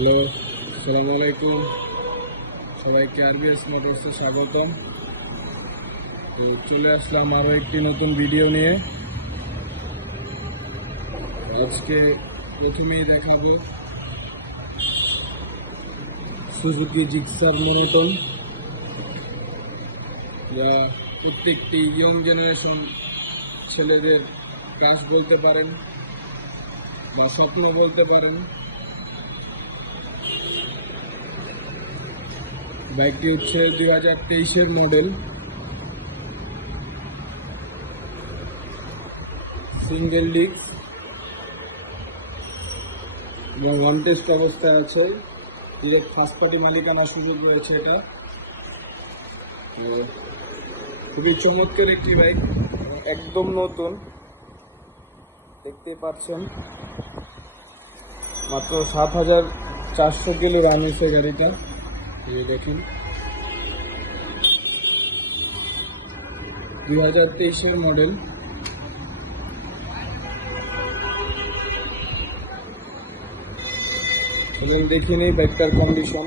Hello, আসসালামু আলাইকুম। সবাইকে আরবিএস মোটরসে স্বাগতম। তো চলে আসলাম আরও একটি নতুন ভিডিও নিয়ে। আজকে প্রথমেই দেখাবো সুজুকি জিক্সার মনোটন, যা প্রত্যেকটি ইয়ং জেনারেশন ছেলেদের ক্রাশ বলতে পারেন বা স্বপ্ন বলতে পারেন। বাইকটি হচ্ছে 2023-এর মডেল, সিঙ্গেল ডিস্ক এবং অন টেস্ট অবস্থায় আছে। ডিরেক্ট ফার্স্ট পার্টি মালিকানা সুযোগ রয়েছে। এটা খুবই চমৎকার একটি বাইক, একদম নতুন, দেখতেই পাচ্ছেন। মাত্র 7,400 কিলো রান হয়েছে গাড়িটা। দেখুন, 2023-এর মডেল। দেখে নিই বাইকটার কন্ডিশন।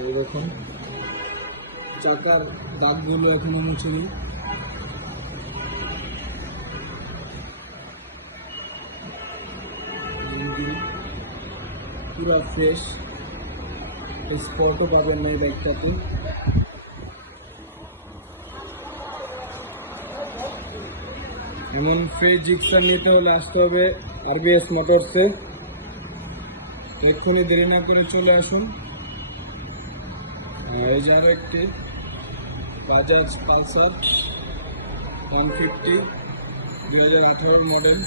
এই দেখুন, চাকার দাগগুলো এখনো মুছেনি। পুরো ফ্রেশ, স্পটও পাবেন না এই বাইকটাতে। এমন ফ্রেশ জিক্সার নিতে হলে আসতে হবে আরবিএস মোটরসে। এক্ষুনি দেরি না করে চলে আসুন। এই যে আরো একটি বাজাজ পালসার 150 2018 মডেল।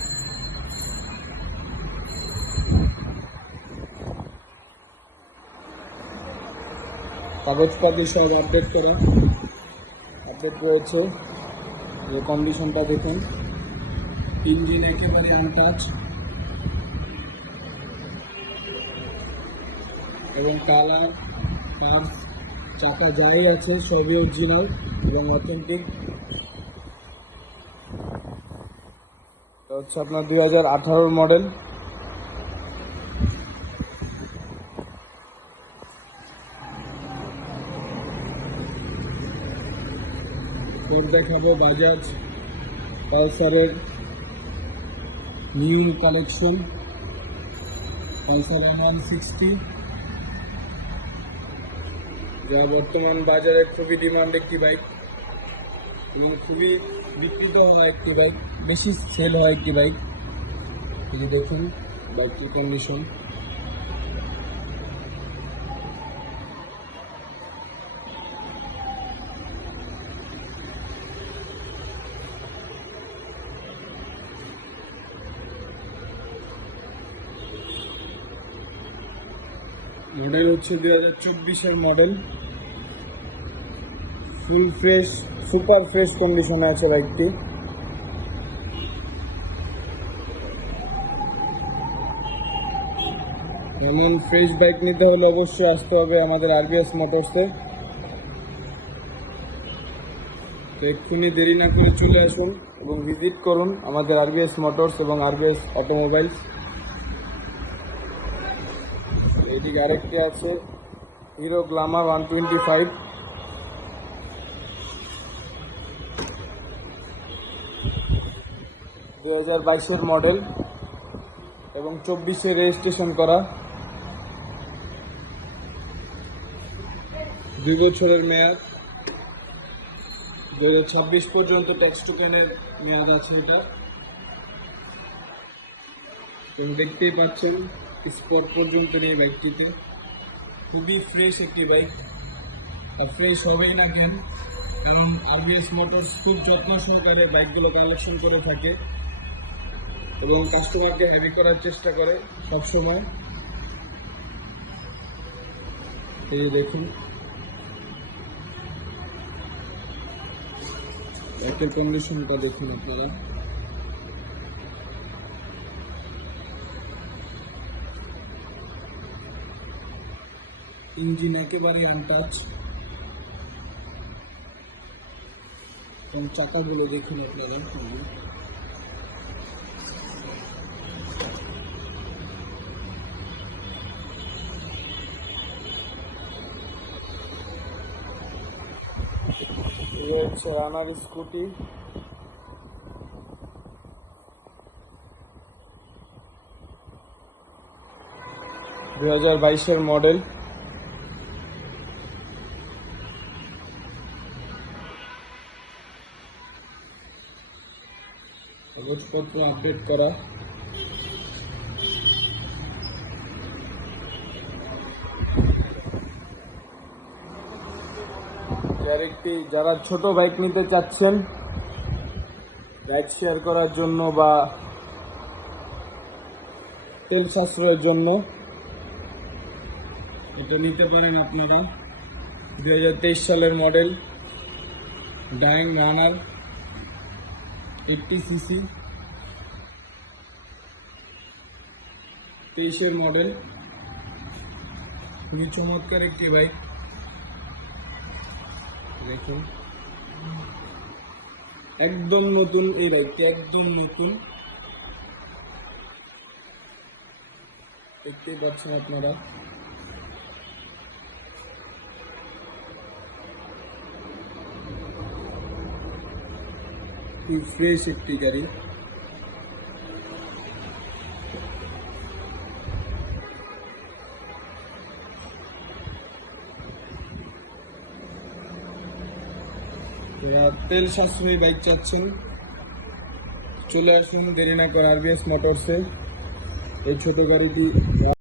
কাগজপাতি সব আপডেট রয়েছে। যে কন্ডিশনটা দেখুন, ইঞ্জিন একেবারে আনটাচ এবং কালার, টার্স, চাকা যাই আছে সবই অরিজিনাল এবং অথেন্টিক। এটা হচ্ছে আপনার 2018 মডেল। দেখাবো বাজাজ পালসারের নিউ কালেকশন, পালসার 160, যা বর্তমান বাজারে খুবই ডিমান্ড একটি বাইক এবং খুবই বিক্রিত হয় একটি বাইক, বেশি সেল হয় একটি বাইক। এই যে দেখুন বাইকটির কন্ডিশন। মডেল হচ্ছে 2024-এর model. Full fresh, super fresh কন্ডিশনে আছে বাইকটি। এমন ফ্রেশ বাইক নিতে হলে অবশ্যই আসতে হবে আমাদের আরবিএস মোটরসে। তো এক্ষুনি দেরি না করে চলে আসুন এবং ভিজিট করুন আমাদের আরবিএস মোটরস এবং আরবিএস অটোমোবাইলস। এইদিকে আরেকটি আছে হিরো গ্ল্যামার 125, (2022)-এর মডেল এবং 24-এ রেজিস্ট্রেশন করা। 2 বছরের মেয়াদ, 2026 পর্যন্ত ট্যাক্স টোকেনের মেয়াদ আছে এটা। এবং দেখতেই পাচ্ছেন স্পট পর্যন্ত নেই বাইকটিতে। খুবই ফ্রেশ একটি বাইক, ফ্রেশ হবেই না কেন, কারণ আরবিএস মোটরস খুব যত্ন সহকারে বাইকগুলো কালেকশন করে থাকে এবং কাস্টমারকে হ্যাপি করার চেষ্টা করে সবসময়। এই দেখুন বাইকের কন্ডিশনটা দেখুন আপনারা। ইঞ্জিন একেবারে আনটাচ এবং চাকাগুলো দেখুন আপনারা। ये হচ্ছে রানার স্কুটি। 2022-এর মডেল। কাগজপত্র আপডেট করা। আরেকটি, যারা ছোট বাইক নিতে চাচ্ছেন রাইড শেয়ার করার জন্য বা তেল সাশ্রয়ের জন্য, এটা নিতে পারেন আপনারা। 2023 সালের মডেল, ডাইং রানার 80 সিসি, 23-এর মডেল। খুবই চমৎকার একটি বাইক, দেখুন একদম নতুন এই বাইকটি, একদম নতুন, দেখতেই পাচ্ছেন আপনারা। খুব ফ্রেশ একটি গাড়ি। তেল সাশ্রয়ী বাইক চাচ্ছেন, চলে আসুন দেরি না করে আরবিএস মোটরসে। এই ছোট গাড়িটি